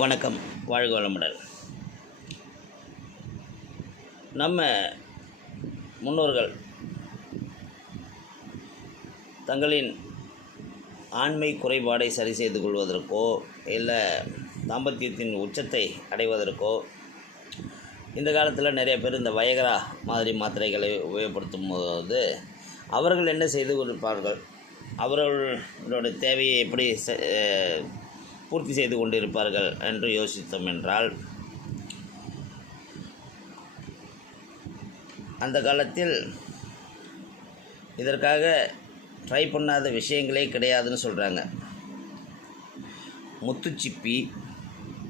வணக்கம். வாழ்க வளமுடன். நம்ம முன்னோர்கள் தங்களின் ஆண்மை குறைபாடை சரி செய்து கொள்வதற்கோ இல்லை தாம்பத்தியத்தின் உச்சத்தை அடைவதற்கோ இந்த காலத்தில் நிறைய பேர் இந்த வயகரா மாதிரி மாத்திரைகளை உபயோகப்படுத்தும் போது அவர்கள் என்ன செய்து கொடுப்பார்கள் அவர்களோட தேவையை எப்படி பூர்த்தி செய்து கொண்டிருப்பார்கள் என்று யோசித்தோம் என்றால் அந்த காலத்தில் இதற்காக ட்ரை பண்ணாத விஷயங்களே கிடையாதுன்னு சொல்கிறாங்க முத்துச்சிப்பி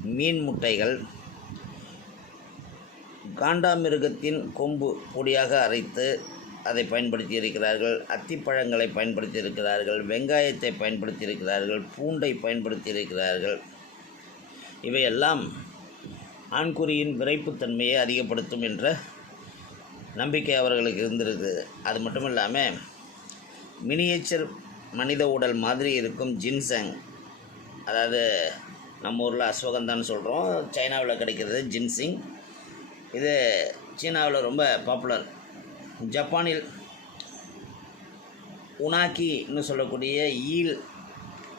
மீன் முட்டைகள் காண்டாமிருகத்தின் கொம்பு பொடியாக அரைத்து அதை பயன்படுத்தி இருக்கிறார்கள் அத்திப்பழங்களை பயன்படுத்தி இருக்கிறார்கள் வெங்காயத்தை பயன்படுத்தி இருக்கிறார்கள் பூண்டை பயன்படுத்தி இருக்கிறார்கள் இவையெல்லாம் ஆண்குறியின் விரைப்புத்தன்மையை அதிகப்படுத்தும் என்ற நம்பிக்கை அவர்களுக்கு இருந்திருக்கு. அது மட்டும் இல்லாமல் மினியேச்சர் மனித உடல் மாதிரி இருக்கும் ஜின்சங் அதாவது நம்ம ஊரில் அஸ்வகந்தான்னு சொல்கிறோம் சைனாவில் கிடைக்கிறது ஜின்சிங். இது சீனாவில் ரொம்ப பாப்புலர். ஜப்பானில் உனாக்கின்னு சொல்லக்கூடிய ஈல்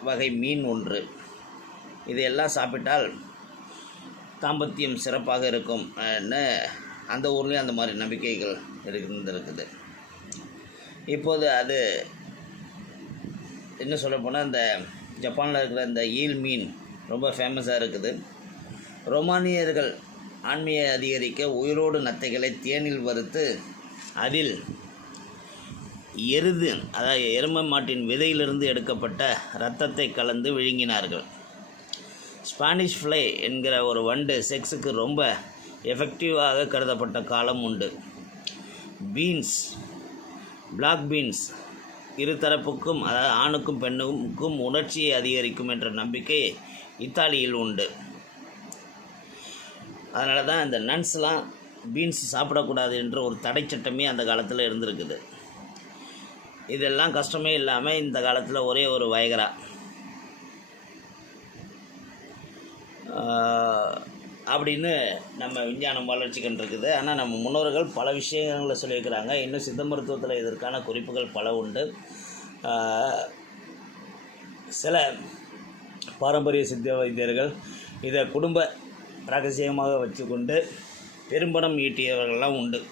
வகை மீன் ஒன்று. இதையெல்லாம் சாப்பிட்டால் தாம்பத்தியம் சிறப்பாக இருக்கும் அந்த ஊர்லேயும் அந்த மாதிரி நம்பிக்கைகள் இருந்திருக்குது. இப்போது அது என்ன சொல்லப்போனால் இந்த ஜப்பானில் இருக்கிற இந்த ஈல் மீன் ரொம்ப ஃபேமஸாக இருக்குது. ரோமானியர்கள் ஆண்மையை அதிகரிக்க உயிரோடு நத்தைகளை தேனில் வறுத்து அதில் எருது அதாவது எருமை மாட்டின் விதையிலிருந்து எடுக்கப்பட்ட இரத்தத்தை கலந்து விழுங்கினார்கள். ஸ்பானிஷ் ஃப்ளை என்கிற ஒரு வண்டு செக்ஸுக்கு ரொம்ப எஃபெக்டிவாக கருதப்பட்ட காலம் உண்டு. பீன்ஸ் பிளாக் பீன்ஸ் இருதரப்புக்கும் அதாவது ஆணுக்கும் பெண்ணுக்கும் உணர்ச்சியை அதிகரிக்கும் என்ற நம்பிக்கை இத்தாலியில் உண்டு. அதனால தான் இந்த நன்ஸ்லாம் பீன்ஸ் சாப்பிடக்கூடாது என்ற ஒரு தடை சட்டமே அந்த காலத்தில் இருந்திருக்குது. இதெல்லாம் கஷ்டமே இல்லாமல் இந்த காலத்தில் ஒரே ஒரு வயகரா. அப்படின்னு நம்ம விஞ்ஞானம் வளர்ச்சி கண்டிருக்குது ஆனால் நம்ம முன்னோர்கள் பல விஷயங்களை சொல்லியிருக்கிறாங்க. இன்னும் சித்த மருத்துவத்தில் இதற்கான குறிப்புகள் பல உண்டு. சில பாரம்பரிய சித்த வைத்தியர்கள் இதை குடும்ப ரகசியமாக வச்சுக்கொண்டு பெரும்பணம் ஈட்டியவர்கள்லாம் உண்டு.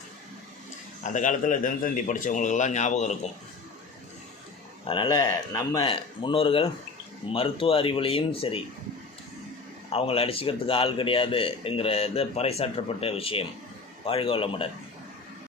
அந்த காலத்தில் தினத்தந்தி படித்தவங்களுக்கெல்லாம் ஞாபகம் இருக்கும். அதனால் நம்ம முன்னோர்கள் மருத்துவ அறிவுலையும் சரி அவங்கள அடிச்சுக்கிறதுக்கு ஆள் கிடையாதுங்கிற இது பறைசாற்றப்பட்ட விஷயம். வாழ்க வளமுடன்.